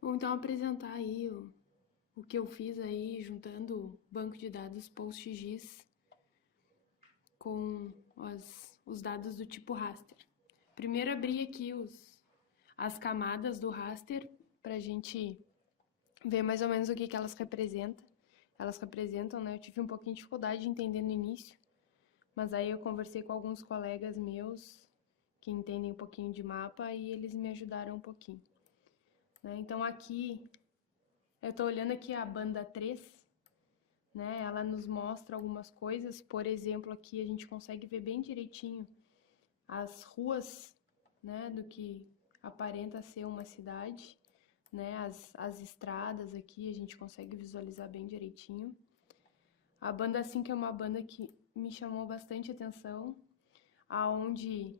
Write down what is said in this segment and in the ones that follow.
Vou então apresentar aí o que eu fiz aí, juntando o banco de dados PostGIS com os dados do tipo raster. Primeiro abri aqui as camadas do raster para a gente ver mais ou menos o que elas representam. Elas representam, né? Eu tive um pouquinho de dificuldade de entender no início, mas aí eu conversei com alguns colegas meus que entendem um pouquinho de mapa e eles me ajudaram um pouquinho, né? Então aqui eu tô olhando aqui a banda 3, né? Ela nos mostra algumas coisas. Por exemplo, aqui a gente consegue ver bem direitinho as ruas, né? Do que aparenta ser uma cidade, né? As estradas aqui a gente consegue visualizar bem direitinho. A banda 5 é uma banda que me chamou bastante atenção, aonde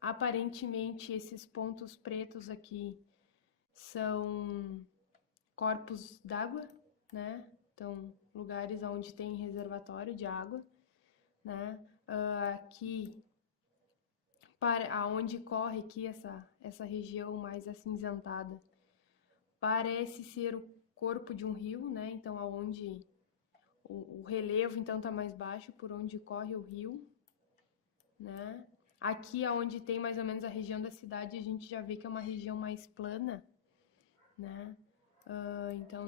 aparentemente esses pontos pretos aqui são corpos d'água, né? Então, lugares onde tem reservatório de água, né? Aqui, aonde corre aqui essa região mais acinzentada, parece ser o corpo de um rio, né? Então, aonde o relevo então tá mais baixo por onde corre o rio, né? Aqui, aonde tem mais ou menos a região da cidade, a gente já vê que é uma região mais plana, né? Então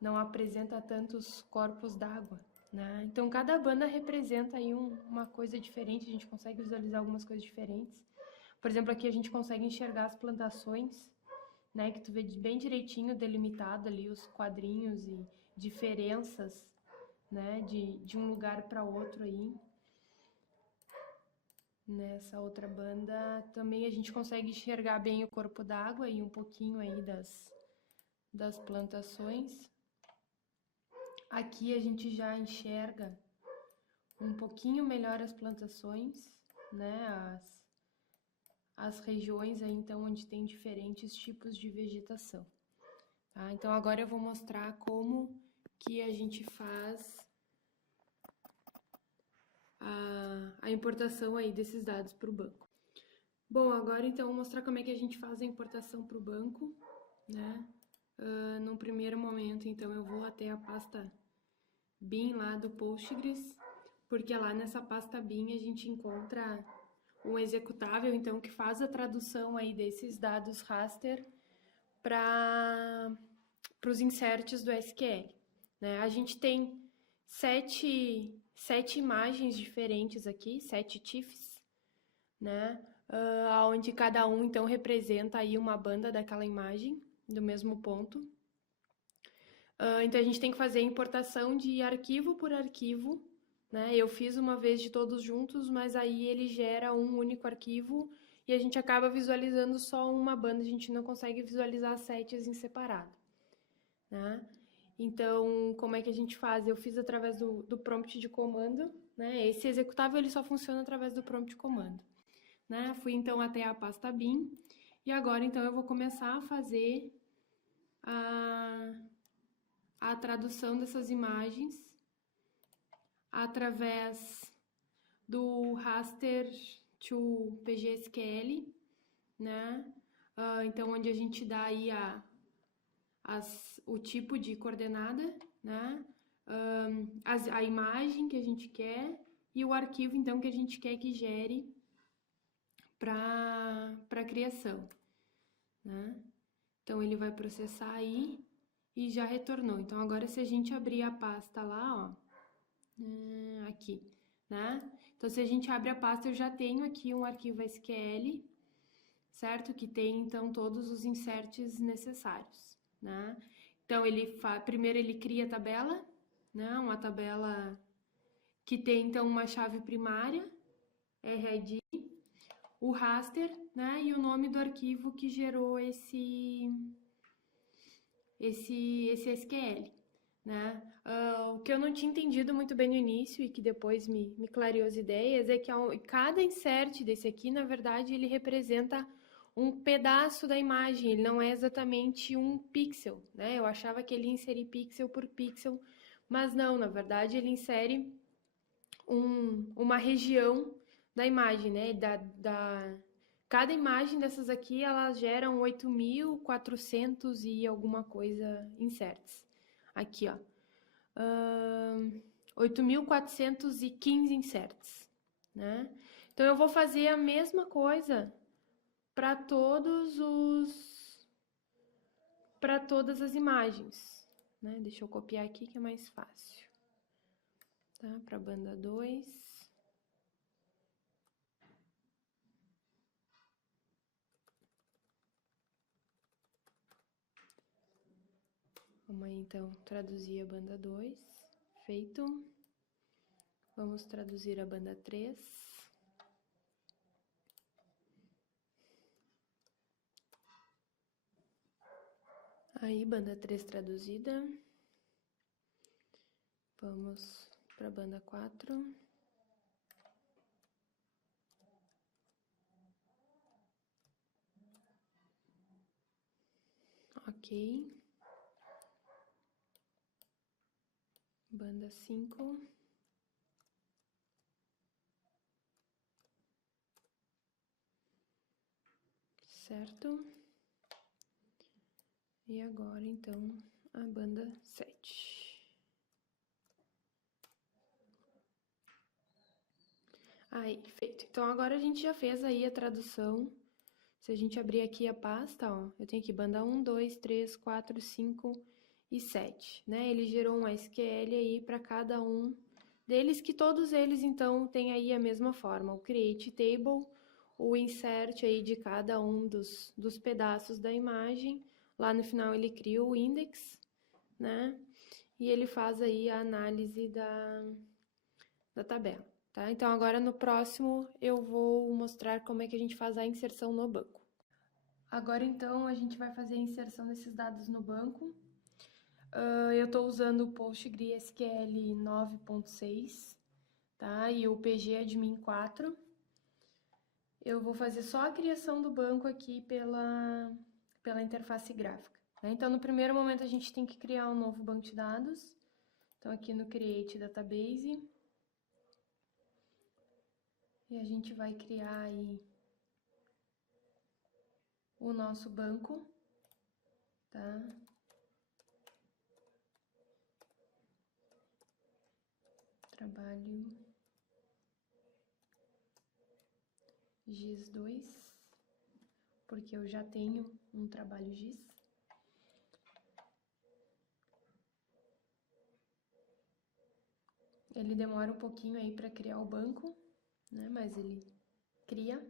não apresenta tantos corpos d'água, né? Então cada banda representa aí uma coisa diferente, a gente consegue visualizar algumas coisas diferentes. Por exemplo, aqui a gente consegue enxergar as plantações, né? Que tu vê bem direitinho delimitado ali os quadrinhos e diferenças, né? De um lugar para outro aí. Nessa outra banda também a gente consegue enxergar bem o corpo d'água e um pouquinho aí das plantações. Aqui a gente já enxerga um pouquinho melhor as plantações, né? As regiões aí, então, onde tem diferentes tipos de vegetação. Tá? Então, agora eu vou mostrar como que a gente faz a importação aí desses dados para o banco. Bom, agora então eu vou mostrar como é que a gente faz a importação para o banco, né? Num primeiro momento, então, eu vou até a pasta bin lá do Postgres, porque lá nessa pasta bin a gente encontra um executável, então, que faz a tradução aí desses dados raster para os inserts do SQL, né? A gente tem sete imagens diferentes aqui, 7 TIFFs, né? Onde cada um, então, representa aí uma banda daquela imagem, do mesmo ponto. Então, a gente tem que fazer a importação de arquivo por arquivo, né? Eu fiz uma vez de todos juntos, mas aí ele gera um único arquivo e a gente acaba visualizando só uma banda, a gente não consegue visualizar as setes em separado, né? Então, como é que a gente faz? Eu fiz através do prompt de comando, né? Esse executável ele só funciona através do prompt de comando, né? Fui então até a pasta bin e agora então eu vou começar a fazer a tradução dessas imagens através do raster to PGSQL, né? Então, onde a gente dá aí o tipo de coordenada, né? A imagem que a gente quer e o arquivo, então, que a gente quer que gere para a criação, né? Então, ele vai processar aí e já retornou. Então, agora se a gente abrir a pasta lá, ó, aqui, né? Então, se a gente abre a pasta, eu já tenho aqui um arquivo SQL, certo? Que tem, então, todos os inserts necessários, né? Então, primeiro ele cria a tabela, né? Uma tabela que tem, então, uma chave primária, RID, o raster, né? E o nome do arquivo que gerou esse SQL, né? O que eu não tinha entendido muito bem no início e que depois me clareou as ideias é que cada insert desse aqui, na verdade, ele representa um pedaço da imagem, ele não é exatamente um pixel, né? Eu achava que ele ia inserir pixel por pixel, mas não, na verdade ele insere uma região da imagem, né? Cada imagem dessas aqui, elas geram 8.400 e alguma coisa inserts. Aqui, ó. 8.415 inserts, né? Então, eu vou fazer a mesma coisa para todas as imagens, né? Deixa eu copiar aqui que é mais fácil. Tá? Para a banda 2. Vamos aí, então, traduzir a banda 2. Feito. Vamos traduzir a banda 3. Aí, banda 3 traduzida. Vamos para a banda 4. Ok. Banda 5. Certo? E agora, então, a banda 7. Aí, feito. Então, agora a gente já fez aí a tradução. Se a gente abrir aqui a pasta, ó, eu tenho aqui banda 1, 2, 3, 4, 5 e 7, né? Ele gerou um SQL aí para cada um deles, que todos eles, então, têm aí a mesma forma. O create table, o insert aí de cada um dos pedaços da imagem. Lá no final ele cria o index, né? E ele faz aí a análise da tabela, tá? Então, agora no próximo eu vou mostrar como é que a gente faz a inserção no banco. Agora, então, a gente vai fazer a inserção desses dados no banco. Eu estou usando o PostgreSQL 9.6, tá? E o PGAdmin 4. Eu vou fazer só a criação do banco aqui pela interface gráfica, né? Então, no primeiro momento, a gente tem que criar um novo banco de dados. Então, aqui no Create Database. E a gente vai criar aí o nosso banco, tá? Trabalho GIS2, porque eu já tenho um trabalho GIS. Ele demora um pouquinho aí para criar o banco, né? Mas ele cria.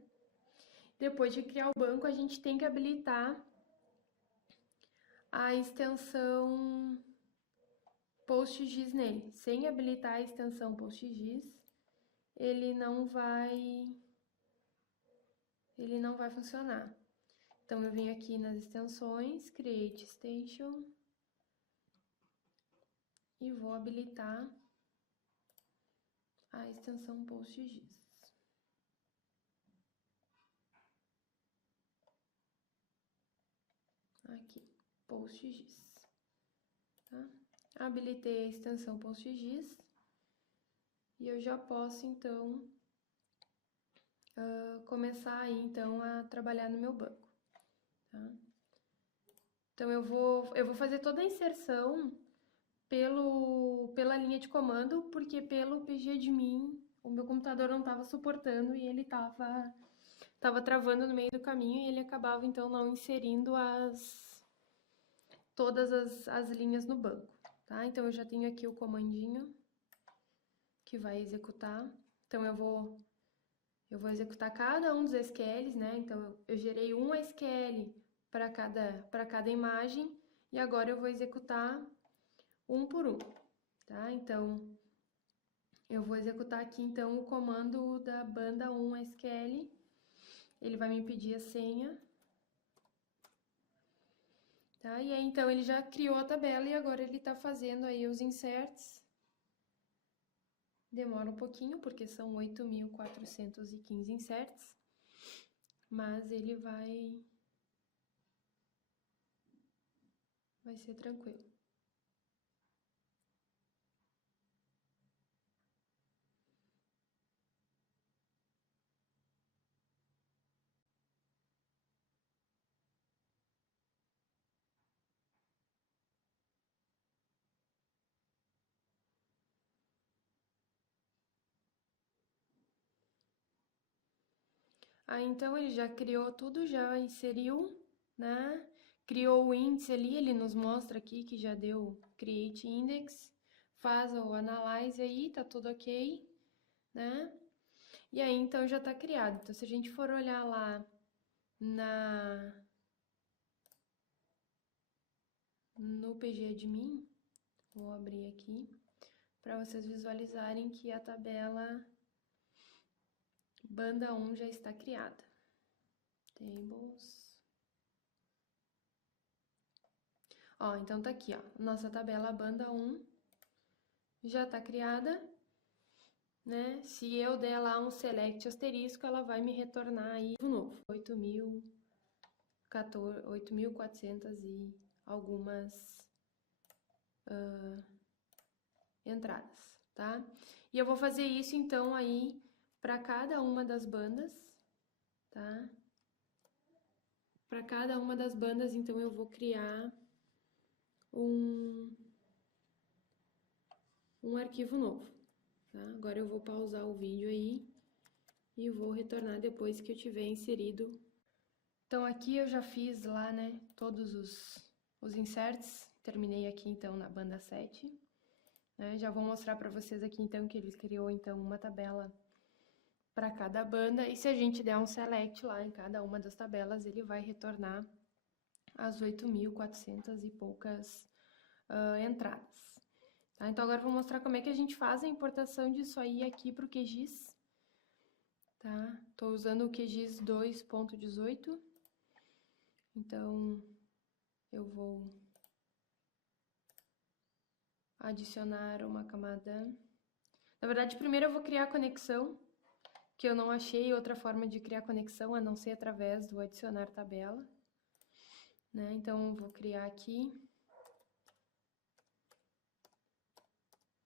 Depois de criar o banco, a gente tem que habilitar a extensão PostGIS nele. Sem habilitar a extensão PostGIS, ele não vai funcionar. Então, eu venho aqui nas extensões, Create Extension, e vou habilitar a extensão PostGIS. Aqui, PostGIS, tá? Habilitei a extensão PostGIS e eu já posso, então, começar aí, então, a trabalhar no meu banco, tá? Então, eu vou fazer toda a inserção pela linha de comando, porque pelo pgadmin o meu computador não estava suportando e ele estava travando no meio do caminho e ele acabava, então, não inserindo todas as linhas no banco, tá? Então, eu já tenho aqui o comandinho que vai executar. Então, eu vou executar cada um dos SQLs, né? Então, eu gerei um SQL para cada imagem e agora eu vou executar um por um, tá? Então, eu vou executar aqui, então, o comando da banda 1 SQL. Ele vai me pedir a senha, tá? E aí, então, ele já criou a tabela e agora ele tá fazendo aí os inserts. Demora um pouquinho, porque são 8.415 inserts, mas ele vai ser tranquilo. Aí, então, ele já criou tudo, já inseriu, né? Criou o índice ali, ele nos mostra aqui que já deu Create Index, faz o Analyze aí, tá tudo ok, né? E aí, então, já tá criado. Então, se a gente for olhar lá no PGAdmin, vou abrir aqui, para vocês visualizarem que a tabela banda 1 já está criada. Tables. Ó, então tá aqui, ó, nossa tabela banda 1 já tá criada, né? Se eu der lá um select asterisco, ela vai me retornar aí o novo, 8.400 e algumas entradas, tá? E eu vou fazer isso, então, aí para cada uma das bandas, tá? Para cada uma das bandas, então, eu vou criar um arquivo novo, tá? Agora eu vou pausar o vídeo aí e vou retornar depois que eu tiver inserido. Então, aqui eu já fiz lá, né, todos os inserts, terminei aqui, então, na banda 7, né? Já vou mostrar para vocês aqui, então, que ele criou, então, uma tabela para cada banda, e se a gente der um select lá em cada uma das tabelas, ele vai retornar as 8.400 e poucas entradas. Tá? Então, agora eu vou mostrar como é que a gente faz a importação disso aí aqui para o QGIS. Tá? Tô usando o QGIS 2.18, então eu vou adicionar uma camada. Na verdade, primeiro eu vou criar a conexão, que eu não achei outra forma de criar conexão a não ser através do adicionar tabela, né? Então, eu vou criar aqui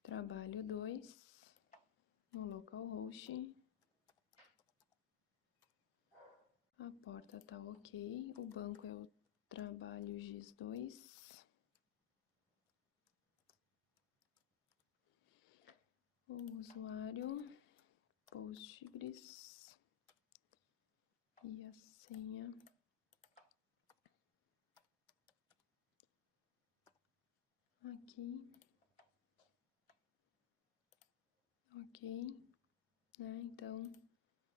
trabalho 2 no localhost. A porta tá ok, o banco é o trabalho GIS2. O usuário Postgres e a senha aqui, ok, né? Então,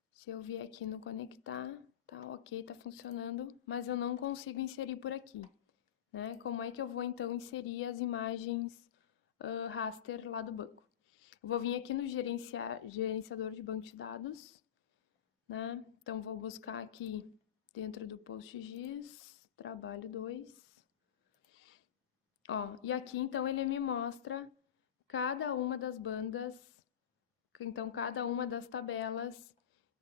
se eu vier aqui no conectar, tá ok, tá funcionando, mas eu não consigo inserir por aqui, né? Como é que eu vou então inserir as imagens raster lá do banco? Eu vou vir aqui no gerenciador de banco de dados, né? Então, vou buscar aqui dentro do PostGIS, trabalho 2. Ó, e aqui, então, ele me mostra cada uma das bandas, então, cada uma das tabelas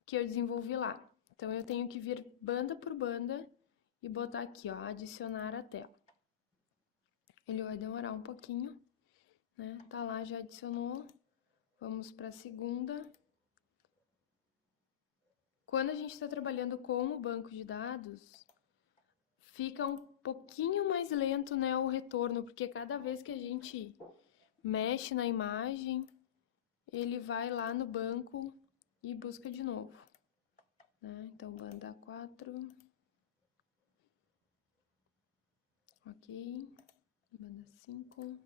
que eu desenvolvi lá. Então, eu tenho que vir banda por banda e botar aqui, ó, adicionar a tela. Ele vai demorar um pouquinho, né? Tá lá, já adicionou. Vamos para a segunda. Quando a gente está trabalhando com o banco de dados, fica um pouquinho mais lento, né, o retorno, porque cada vez que a gente mexe na imagem, ele vai lá no banco e busca de novo, né? Então, banda 4, ok, banda 5,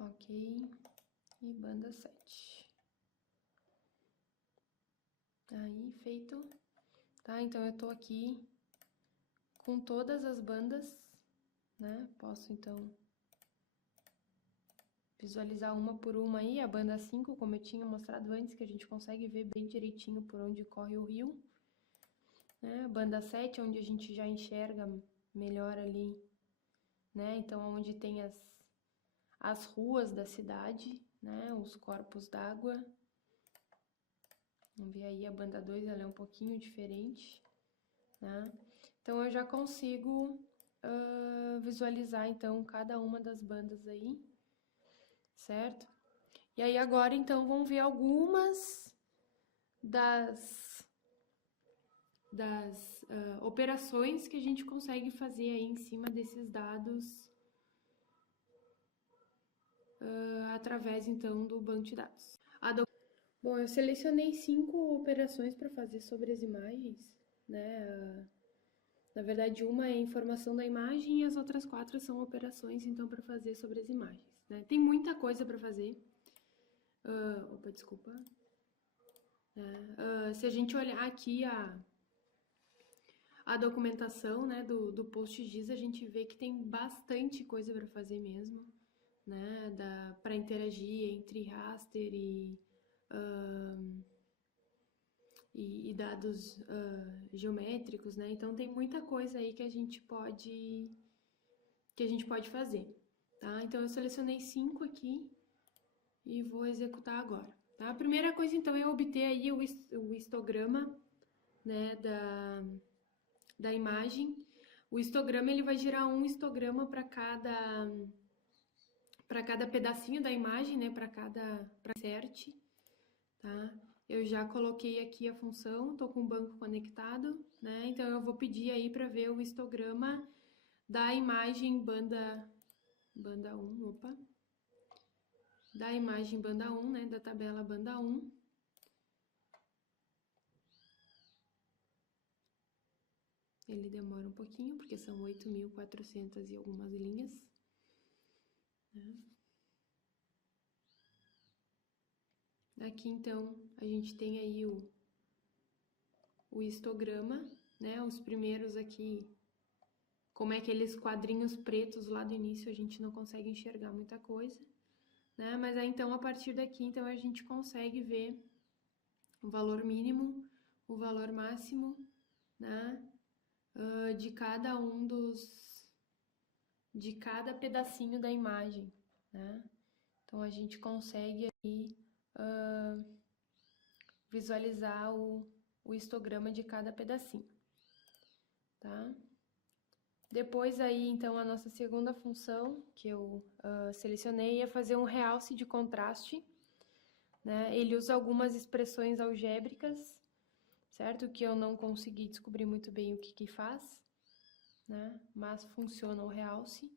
ok, e banda 7. Aí, feito, tá? Então, eu tô aqui com todas as bandas, né? Posso, então, visualizar uma por uma aí, a banda 5, como eu tinha mostrado antes, que a gente consegue ver bem direitinho por onde corre o rio, né? A banda 7, onde a gente já enxerga melhor ali, né? Então, onde tem as ruas da cidade, né? Os corpos d'água. Vamos ver aí a banda 2, ela é um pouquinho diferente, né? Então, eu já consigo visualizar, então, cada uma das bandas aí, certo? E aí, agora, então, vamos ver algumas das operações que a gente consegue fazer aí em cima desses dados através, então, do banco de dados. Bom, eu selecionei 5 operações para fazer sobre as imagens, né? Na verdade, uma é informação da imagem e as outras 4 são operações, então, para fazer sobre as imagens, né? Tem muita coisa para fazer. Opa, desculpa. Se a gente olhar aqui a documentação, né, do PostGIS, a gente vê que tem bastante coisa para fazer mesmo, né? Para interagir entre raster e dados geométricos, né? Então tem muita coisa aí que a gente pode fazer, tá? Então eu selecionei 5 aqui e vou executar agora, tá? A primeira coisa então é obter aí o histograma, né, da imagem. O histograma ele vai gerar um histograma para cada pedacinho da imagem, né, para insert, tá? Eu já coloquei aqui a função, tô com o banco conectado, né? Então eu vou pedir aí para ver o histograma da imagem banda 1, opa. Da imagem banda 1, né, da tabela banda 1. Ele demora um pouquinho, porque são 8.400 e algumas linhas, né? Aqui, então, a gente tem aí o histograma, né? Os primeiros aqui, como é aqueles quadrinhos pretos lá do início, a gente não consegue enxergar muita coisa, né? Mas aí, então, a partir daqui, então, a gente consegue ver o valor mínimo, o valor máximo, né? De cada de cada pedacinho da imagem, né? Então, a gente consegue aí visualizar o histograma de cada pedacinho, tá? Depois aí, então, a nossa segunda função, que eu selecionei, é fazer um realce de contraste, né? Ele usa algumas expressões algébricas, certo? Que eu não consegui descobrir muito bem o que faz, né? Mas funciona o realce,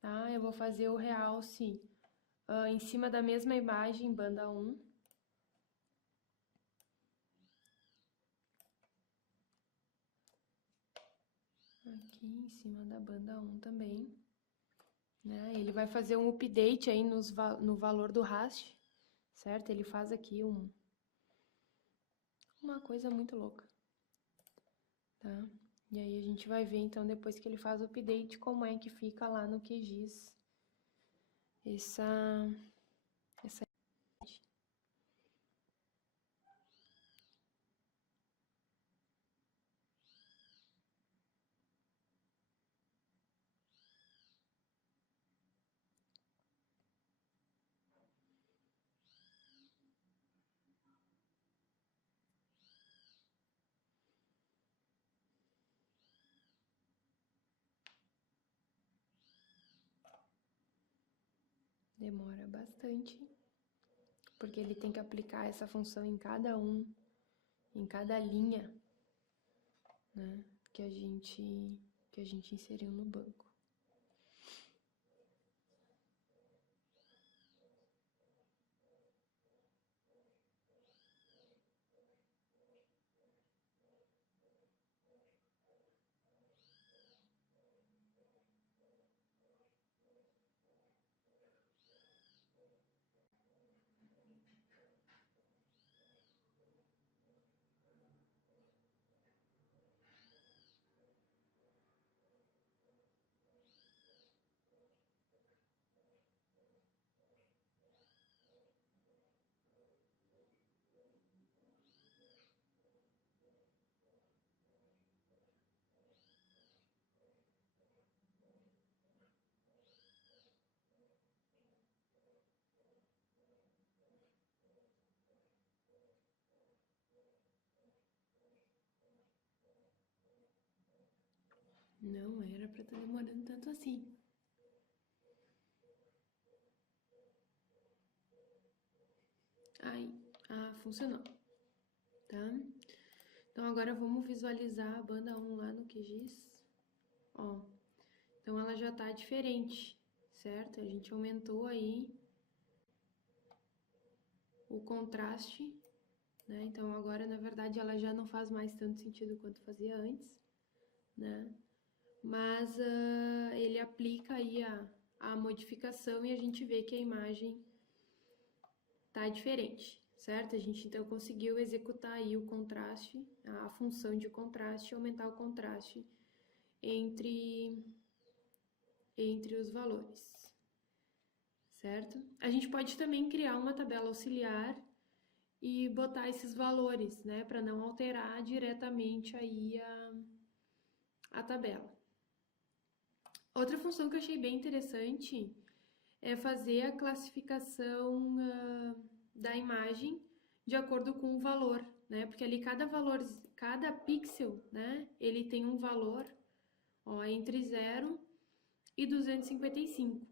tá? Eu vou fazer o realce em cima da mesma imagem, banda 1. Aqui em cima da banda 1 também, né? Ele vai fazer um update aí no valor do hash, certo? Ele faz aqui uma coisa muito louca, tá? E aí a gente vai ver, então, depois que ele faz o update, como é que fica lá no QGIS essa. Demora bastante, porque ele tem que aplicar essa função em cada linha, né, que a gente inseriu no banco. Não era para estar demorando tanto assim. Aí, funcionou, tá? Então agora vamos visualizar a banda 1 lá no QGIS. Ó, então ela já tá diferente, certo? A gente aumentou aí o contraste, né? Então agora, na verdade, ela já não faz mais tanto sentido quanto fazia antes, né? Mas ele aplica aí a modificação e a gente vê que a imagem tá diferente, certo? A gente então conseguiu executar aí o contraste, a função de contraste, aumentar o contraste entre os valores, certo? A gente pode também criar uma tabela auxiliar e botar esses valores, né, para não alterar diretamente aí a tabela. Outra função que eu achei bem interessante é fazer a classificação da imagem de acordo com o valor, né? Porque ali cada pixel, né, ele tem um valor, ó, entre 0 e 255,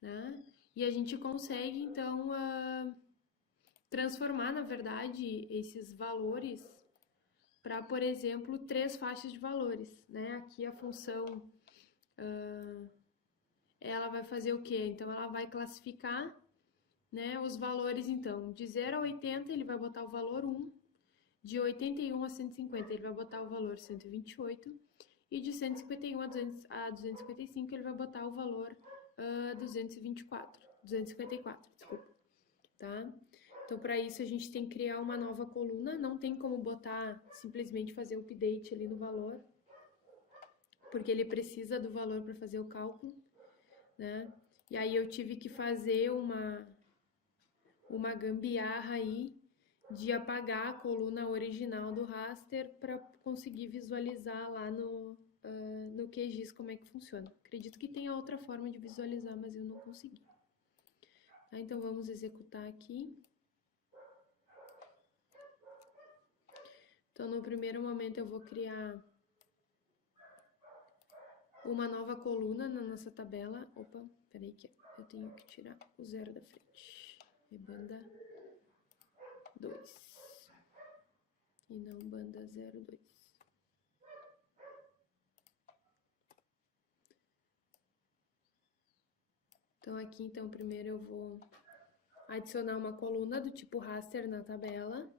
né? E a gente consegue, então, transformar, na verdade, esses valores para, por exemplo, 3 faixas de valores, né? Aqui a função, ela vai fazer o quê? Então, ela vai classificar, né, os valores, então, de 0 a 80 ele vai botar o valor 1, de 81 a 150 ele vai botar o valor 128, e de 151 a 255 ele vai botar o valor 254, desculpa, tá? Então, para isso, a gente tem que criar uma nova coluna, não tem como botar, simplesmente fazer o update ali no valor, porque ele precisa do valor para fazer o cálculo, né? E aí eu tive que fazer uma gambiarra aí de apagar a coluna original do raster para conseguir visualizar lá no QGIS como é que funciona. Acredito que tenha outra forma de visualizar, mas eu não consegui. Tá, então vamos executar aqui. Então, no primeiro momento, eu vou criar uma nova coluna na nossa tabela. Opa, peraí que eu tenho que tirar o 0 da frente. É banda 2. E não banda 02. Então, aqui, então, primeiro eu vou adicionar uma coluna do tipo raster na tabela.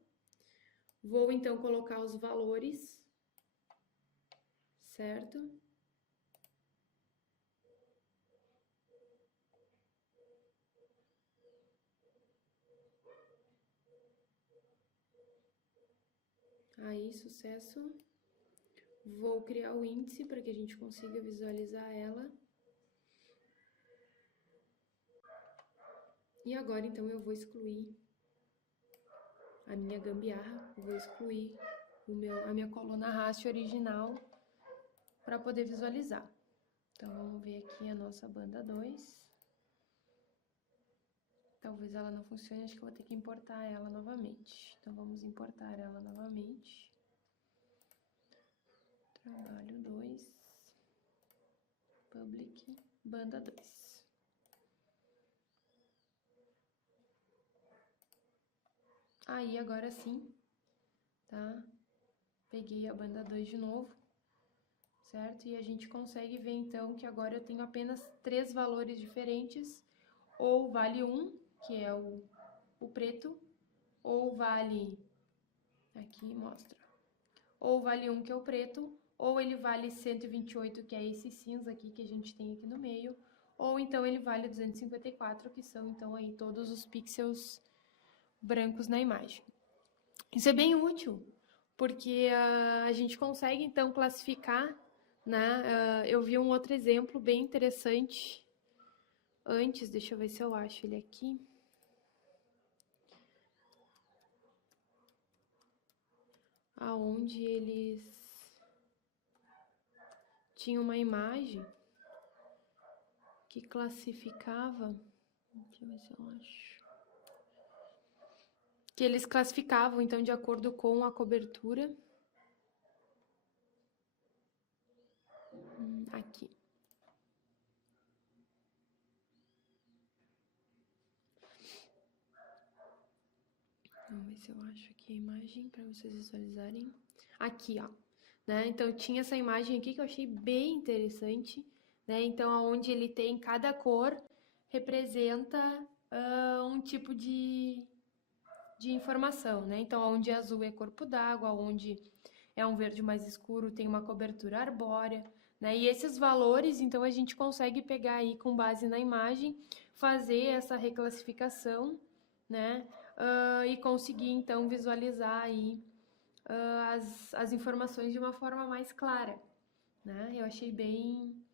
Vou, então, colocar os valores, certo? Aí, sucesso. Vou criar o índice para que a gente consiga visualizar ela. E agora, então, eu vou excluir a minha gambiarra, vou excluir a minha coluna raster original para poder visualizar. Então, vamos ver aqui a nossa banda 2. Talvez ela não funcione, acho que eu vou ter que importar ela novamente. Então, vamos importar ela novamente. Trabalho 2, public, banda 2. Aí, agora sim, tá? Peguei a banda 2 de novo, certo? E a gente consegue ver, então, que agora eu tenho apenas 3 valores diferentes, ou vale 1, que é o preto, ou vale, aqui mostra, ou vale 1, que é o preto, ou ele vale 128, que é esse cinza aqui que a gente tem aqui no meio, ou então ele vale 254, que são, então, aí todos os pixels brancos na imagem. Isso é bem útil, porque a gente consegue, então, classificar, né? Eu vi um outro exemplo bem interessante antes, deixa eu ver se eu acho ele aqui. Aonde eles tinham uma imagem que classificava, deixa eu ver se eu acho. Que eles classificavam, então, de acordo com a cobertura. Aqui. Vamos ver se eu acho aqui a imagem para vocês visualizarem. Aqui, ó. Né? Então, tinha essa imagem aqui que eu achei bem interessante, né? Então, onde ele tem cada cor representa um tipo de de informação, né? Então, onde é azul é corpo d'água, onde é um verde mais escuro tem uma cobertura arbórea, né? E esses valores, então, a gente consegue pegar aí com base na imagem, fazer essa reclassificação, né? E conseguir, então, visualizar aí as informações de uma forma mais clara, né? Eu achei bem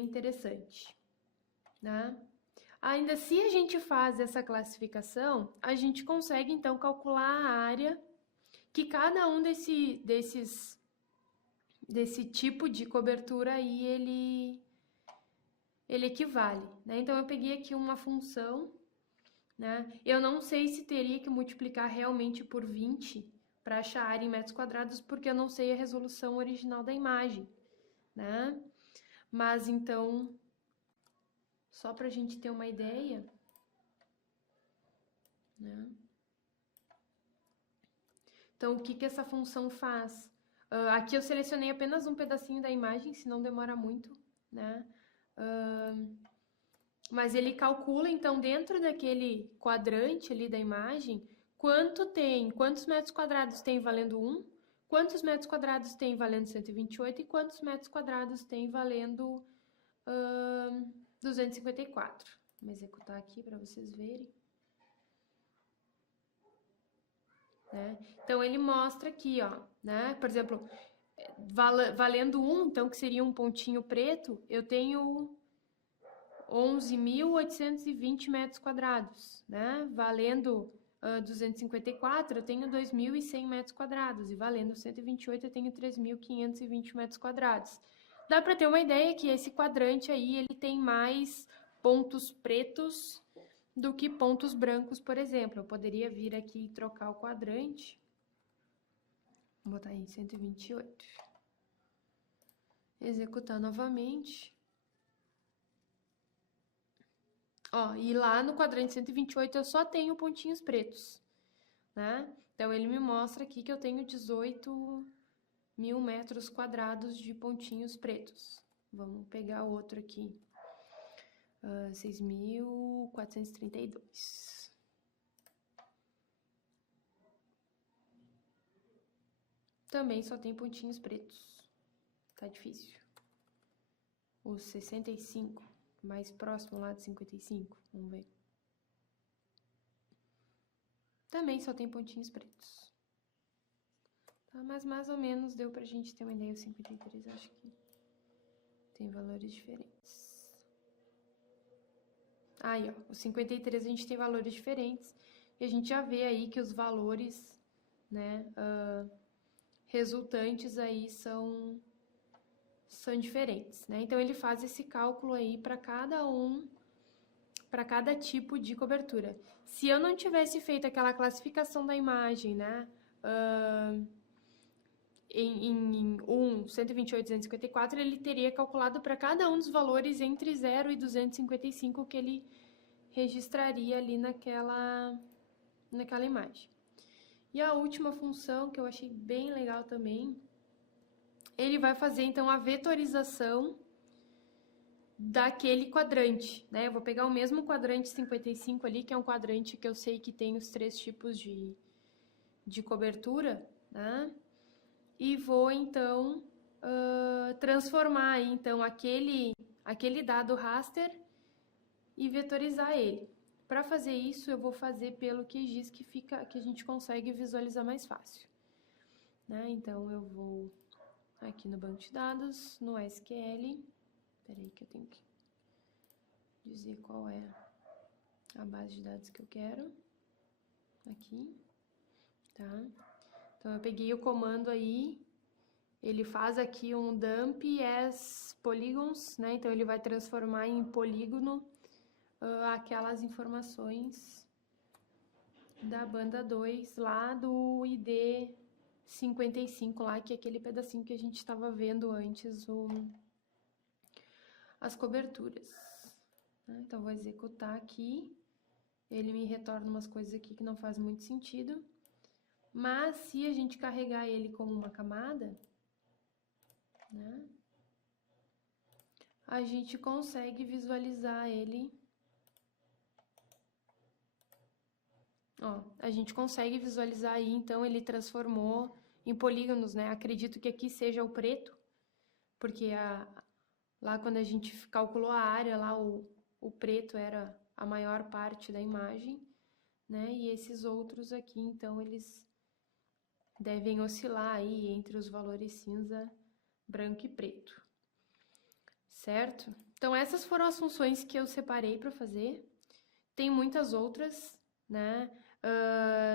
interessante, né? Ainda se a gente faz essa classificação, a gente consegue então calcular a área que cada um desse tipo de cobertura aí ele equivale, né? Então eu peguei aqui uma função, né? Eu não sei se teria que multiplicar realmente por 20 para achar a área em metros quadrados, porque eu não sei a resolução original da imagem, né? Mas então, só para a gente ter uma ideia, né? Então, o que que essa função faz? Aqui eu selecionei apenas um pedacinho da imagem, senão demora muito, né? Mas ele calcula, então, dentro daquele quadrante ali da imagem, quantos metros quadrados tem valendo 1, quantos metros quadrados tem valendo 128 e quantos metros quadrados tem valendo 254. Vou executar aqui para vocês verem. Né? Então, ele mostra aqui, ó, né? Por exemplo, valendo 1, então, que seria um pontinho preto, eu tenho 11.820 metros quadrados, né? Valendo 254, eu tenho 2.100 metros quadrados, e valendo 128, eu tenho 3.520 metros quadrados. Dá para ter uma ideia que esse quadrante aí, ele tem mais pontos pretos do que pontos brancos, por exemplo. Eu poderia vir aqui e trocar o quadrante. Vou botar aí 128. Executar novamente. Ó, e lá no quadrante 128 eu só tenho pontinhos pretos, né? Então, ele me mostra aqui que eu tenho 18.000 metros quadrados de pontinhos pretos. Vamos pegar outro aqui. 6.432. Também só tem pontinhos pretos. Tá difícil. O 65, mais próximo lá de 55. Vamos ver. Também só tem pontinhos pretos. Tá, mas mais ou menos deu pra gente ter uma ideia. O 53 acho que tem valores diferentes. Aí, ó, o 53 a gente tem valores diferentes. E a gente já vê aí que os valores, né, resultantes aí são diferentes, né? Então, ele faz esse cálculo aí para cada tipo de cobertura. Se eu não tivesse feito aquela classificação da imagem, né, em 128, 254, ele teria calculado para cada um dos valores entre 0 e 255 que ele registraria ali naquela imagem. E a última função, que eu achei bem legal também, ele vai fazer, então, a vetorização daquele quadrante, né? Eu vou pegar o mesmo quadrante 55 ali, que é um quadrante que eu sei que tem os 3 tipos de cobertura, né? E vou, então, transformar, então, aquele dado raster e vetorizar ele. Para fazer isso, eu vou fazer pelo QGIS que a gente consegue visualizar mais fácil, né? Então, eu vou aqui no banco de dados, no SQL. Peraí que eu tenho que dizer qual é a base de dados que eu quero. Aqui, tá? Então, eu peguei o comando aí, ele faz aqui um dump as polygons, né? Então, ele vai transformar em polígono aquelas informações da banda 2 lá do ID 55 lá, que é aquele pedacinho que a gente estava vendo antes, as coberturas. Né? Então, vou executar aqui. Ele me retorna umas coisas aqui que não faz muito sentido. Mas, se a gente carregar ele como uma camada, né, a gente consegue visualizar ele Ó, a gente consegue visualizar aí, então ele transformou em polígonos, né? Acredito que aqui seja o preto, porque lá quando a gente calculou a área, lá o preto era a maior parte da imagem, né? E esses outros aqui, então, eles devem oscilar aí entre os valores cinza, branco e preto, certo? Então, essas foram as funções que eu separei para fazer. Tem muitas outras, né?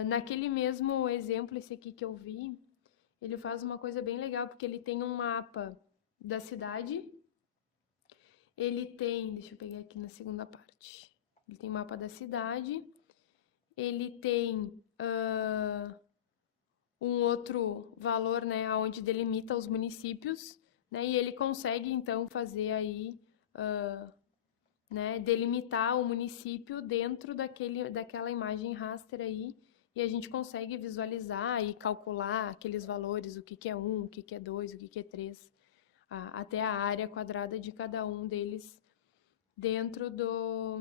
Naquele mesmo exemplo, esse aqui que eu vi, ele faz uma coisa bem legal, porque ele tem um mapa da cidade, ele tem, deixa eu pegar aqui na segunda parte, ele tem mapa da cidade, ele tem um outro valor, né, onde delimita os municípios, né, e ele consegue, então, fazer aí, né, delimitar o município dentro daquela imagem raster aí, e a gente consegue visualizar e calcular aqueles valores, o que que é 1, o que que é 2, o que que é 3, até a área quadrada de cada um deles dentro da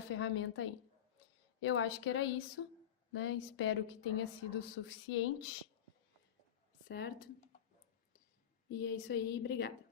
ferramenta aí. Eu acho que era isso, né? Espero que tenha sido suficiente, certo? E é isso aí, obrigada.